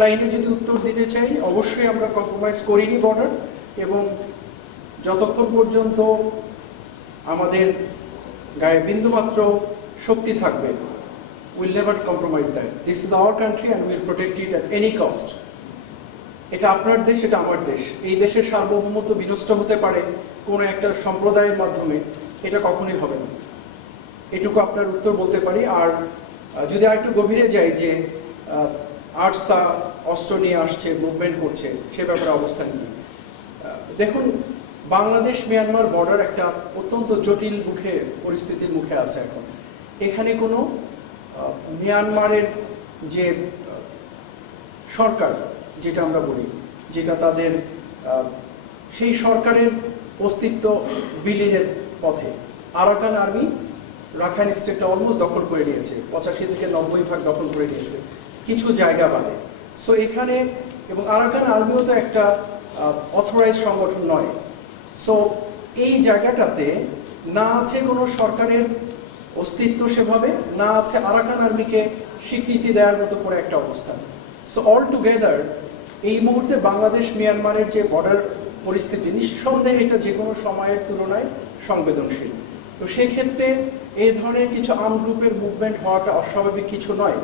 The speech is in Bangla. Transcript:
লাইনে যদি উত্তর দিতে চাই, অবশ্যই আমরা কম্প্রোমাইজ করিনি বর্ডার, এবং যতক্ষণ পর্যন্ত আমাদের গায়ে বিন্দুমাত্র শক্তি থাকবে, will never compromise that. This is our country and will protect it at any cost. এটা আপনার দেশ, এটা আমার দেশ। এই দেশের সার্বভৌমত্ব বিনষ্ট হতে পারে কোনো একটা সম্প্রদায়ের মাধ্যমে, এটা কখনোই হবে না। এটুকু আপনার উত্তর বলতে পারি। আর যদি আরেকটু গভীরে যাই যে আর্টসা অস্ত্র নিয়ে আসছে, মুভমেন্ট করছে, সে ব্যাপারে অবস্থান নিয়ে দেখুন, বাংলাদেশ মিয়ানমার বর্ডার একটা অত্যন্ত জটিল পরিস্থিতির মুখে আছে এখন। এখানে কোনো মিয়ানমারের যে সরকার, যেটা আমরা বলি, যেটা তাদের সেই সরকারের অস্তিত্ব বিলীনের পথে। আরাকান আর্মি রাখাইন স্টেটটা অলমোস্ট দখল করে নিয়েছে, 85 থেকে 90% দখল করে নিয়েছে, কিছু জায়গা বাদে। সো এখানে, এবং আরাকান আর্মিও তো একটা অথরাইজড সংগঠন নয়। সো এই জায়গাটাতে না আছে কোনো সরকারের অস্তিত্ব সেভাবে, না আছে আরাকান আর্মিকে স্বীকৃতি দেওয়ার মতো করে একটা অবস্থান। সো অল টুগেদার এই মুহূর্তে বাংলাদেশ মিয়ানমারের যে বর্ডার পরিস্থিতি, নিঃসন্দেহে এটা যে কোনো সময়ের তুলনায় সংবেদনশীল। তো সেক্ষেত্রে এই ধরনের কিছু আর্ম গ্রুপের মুভমেন্ট হওয়াটা অস্বাভাবিক কিছু নয়।